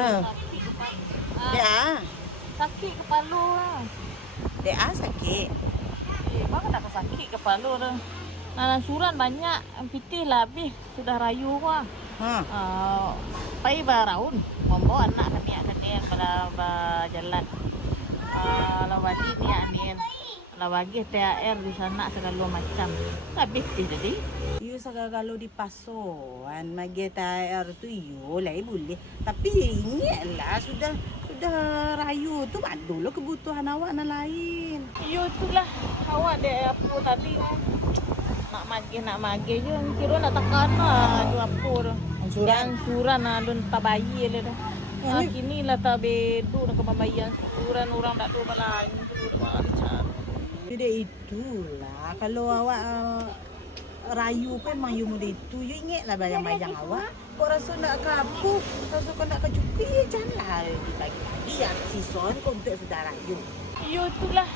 Ha. Dia Sakit kepala lah. dia sakit. Bang tak sakit kepala dah. Suran banyak, pitih lah habis. Sudah rayu gua. Ha. Pai baraun, membawa anak kania pada jalan. Lawadi ni anin. Lawagi THR di sana segala macam. Habis jadi. You segala di pasokan magi THR tu you lah boleh. Tapi ingatlah sudah rayu tu dulu kebutuhan awak na lain. Yo itulah awak dek apa tadi kan. Nak magi je kira nak tekan lah tu apa tu. Ansuran alun tabayi le dah. Kini lah tabedu nak pembayaran ansuran orang tak tahu balai tu macam. Jadi itulah kalau awak rayu kan memang you muda itu you ingatlah bayang-bayang awak. Kau rasa nak kapuk, rasa kau nak kecupi janganlah dibagi-bagi yang sison kau untuk saudara you. Yo itulah